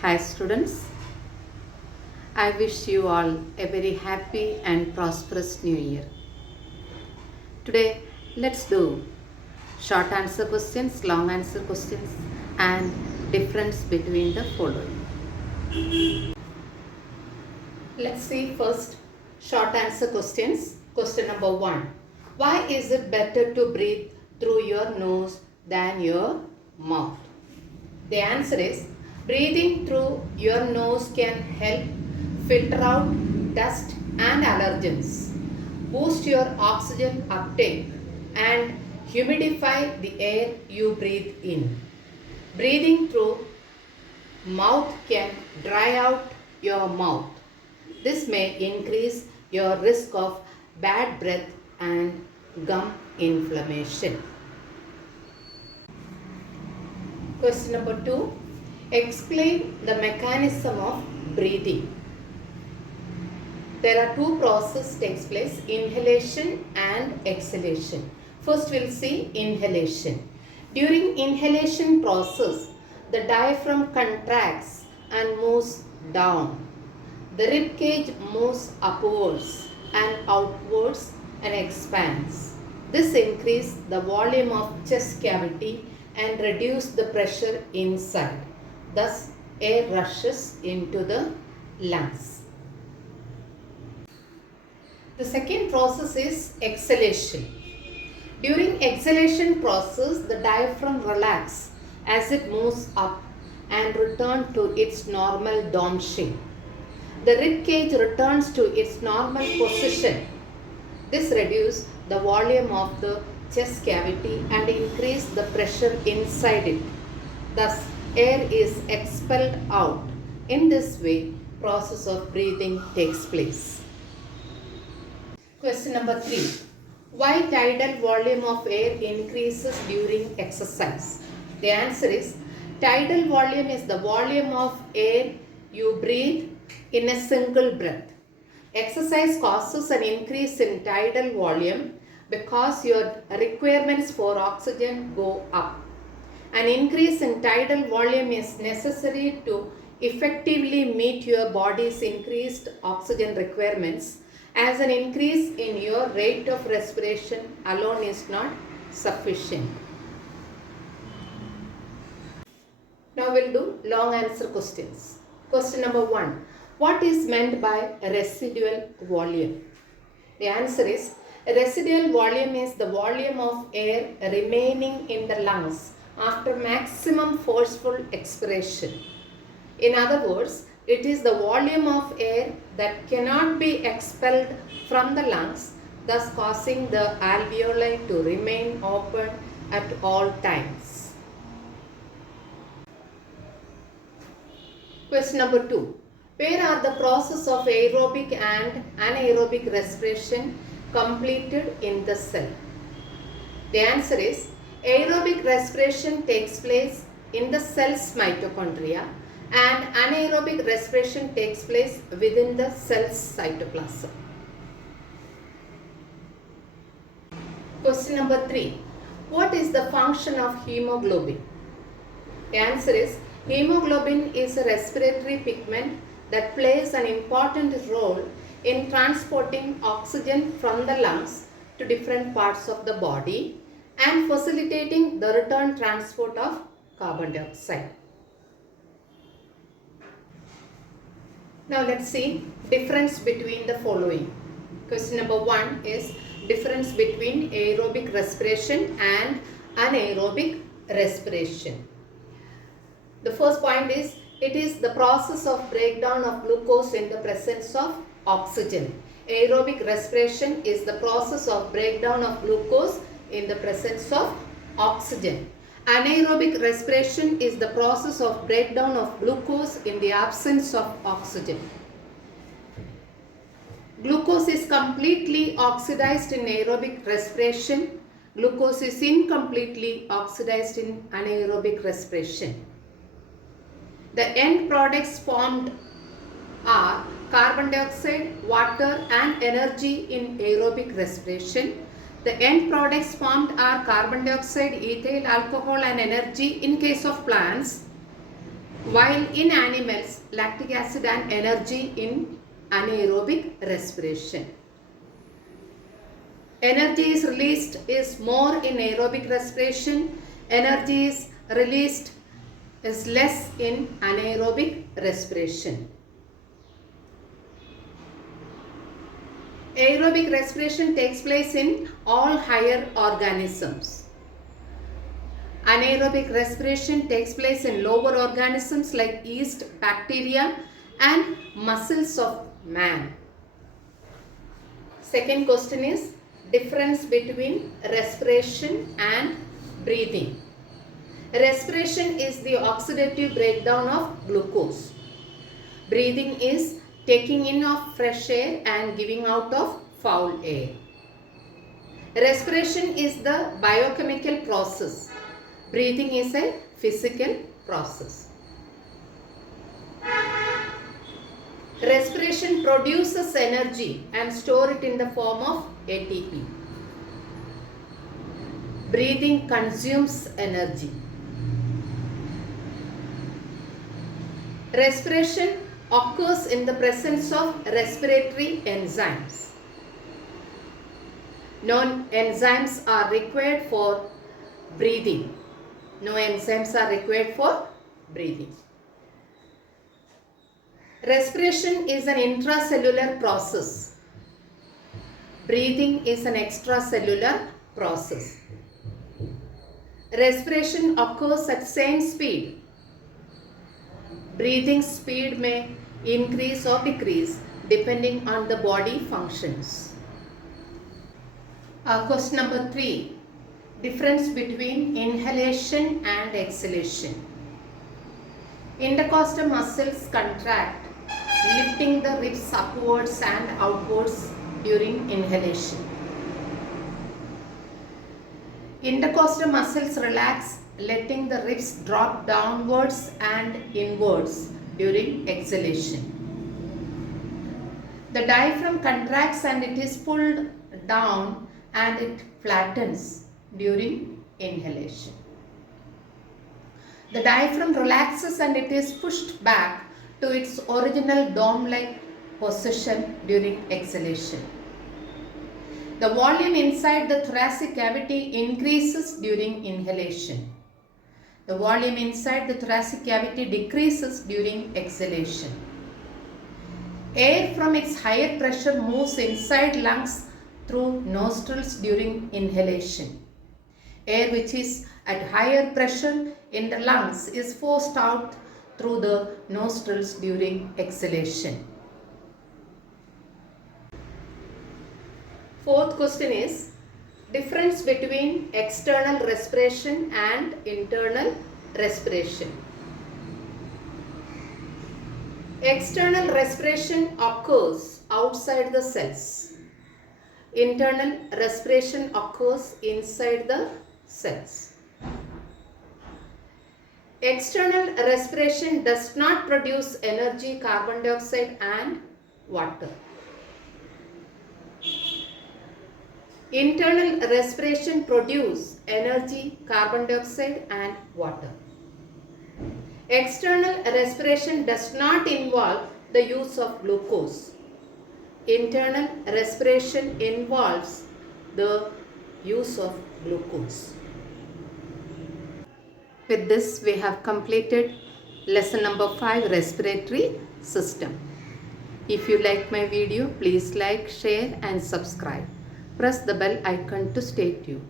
Hi students, I wish you all a very happy and prosperous new year. Today let's do short answer questions, long answer questions and difference between the following. Let's see first short answer questions. Question number 1. Why is it better to breathe through your nose than your mouth? The answer is breathing through your nose can help filter out dust and allergens, boost your oxygen uptake, and humidify the air you breathe in. Breathing through mouth can dry out your mouth. This may increase your risk of bad breath and gum inflammation. Question number 2. Explain the mechanism of breathing. There are two processes takes place, inhalation and exhalation. First we'll see inhalation. During inhalation process, the diaphragm contracts and moves down. The rib cage moves upwards and outwards and expands. This increases the volume of chest cavity and reduce the pressure inside. Thus, air rushes into the lungs. The second process is exhalation. During exhalation process, the diaphragm relaxes as it moves up and returns to its normal dome shape. The rib cage returns to its normal position. This reduces the volume of the chest cavity and increase the pressure inside it. Thus, air is expelled out. In this way, process of breathing takes place. Question number 3. Why tidal volume of air increases during exercise? The answer is tidal volume is the volume of air you breathe in a single breath. Exercise causes an increase in tidal volume because your requirements for oxygen go up. An increase in tidal volume is necessary to effectively meet your body's increased oxygen requirements, as an increase in your rate of respiration alone is not sufficient. Now we'll do long answer questions. Question number 1. What is meant by residual volume? The answer is residual volume is the volume of air remaining in the lungs after maximum forceful expiration. In other words, it is the volume of air that cannot be expelled from the lungs, thus causing the alveoli to remain open at all times. Question number 2. Where are the process of aerobic and anaerobic respiration completed in the cell? The answer is aerobic respiration takes place in the cell's mitochondria and anaerobic respiration takes place within the cell's cytoplasm. Question number 3. What is the function of hemoglobin? The answer is hemoglobin is a respiratory pigment that plays an important role in transporting oxygen from the lungs to different parts of the body and facilitating the return transport of carbon dioxide. Now let's see difference between the following. Question number 1 is difference between aerobic respiration and anaerobic respiration. The first point is it is the process of breakdown of glucose in the presence of oxygen. Aerobic respiration is the process of breakdown of glucose in the presence of oxygen. Anaerobic respiration is the process of breakdown of glucose in the absence of oxygen. Glucose is completely oxidized in aerobic respiration. Glucose is incompletely oxidized in anaerobic respiration. The end products formed are carbon dioxide, water and energy in aerobic respiration. The end products formed are carbon dioxide, ethyl alcohol and energy in case of plants. while in animals, lactic acid and energy in anaerobic respiration. Energy is released is more in aerobic respiration. Energy is released is less in anaerobic respiration. Aerobic respiration takes place in all higher organisms. Anaerobic respiration takes place in lower organisms like yeast, bacteria and muscles of man. Second question is difference between respiration and breathing. Respiration is the oxidative breakdown of glucose. Breathing is taking in of fresh air and giving out of foul air. Respiration is the biochemical process. Breathing is a physical process. Respiration produces energy and store it in the form of ATP. Breathing consumes energy. Respiration occurs in the presence of respiratory enzymes. No enzymes are required for breathing. No enzymes are required for breathing. Respiration is an intracellular process. Breathing is an extracellular process. Respiration occurs at same speed. Breathing speed may increase or decrease depending on the body functions. Question number 3. Difference between inhalation and exhalation. Intercostal muscles contract, lifting the ribs upwards and outwards during inhalation. Intercostal muscles relax, letting the ribs drop downwards and inwards during exhalation. The diaphragm contracts and it is pulled down and it flattens during inhalation. The diaphragm relaxes and it is pushed back to its original dome-like position during exhalation. The volume inside the thoracic cavity increases during inhalation. The volume inside the thoracic cavity decreases during exhalation. Air from its higher pressure moves inside lungs through nostrils during inhalation. Air which is at higher pressure in the lungs is forced out through the nostrils during exhalation. Fourth question is difference between external respiration and internal respiration. External respiration occurs outside the cells. Internal respiration occurs inside the cells. External respiration does not produce energy, carbon dioxide and water. Internal respiration produces energy, carbon dioxide and water. External respiration does not involve the use of glucose. Internal respiration involves the use of glucose. With this, we have completed lesson number 5, respiratory system. If you like my video, please like, share and subscribe. Press the bell icon to stay tuned.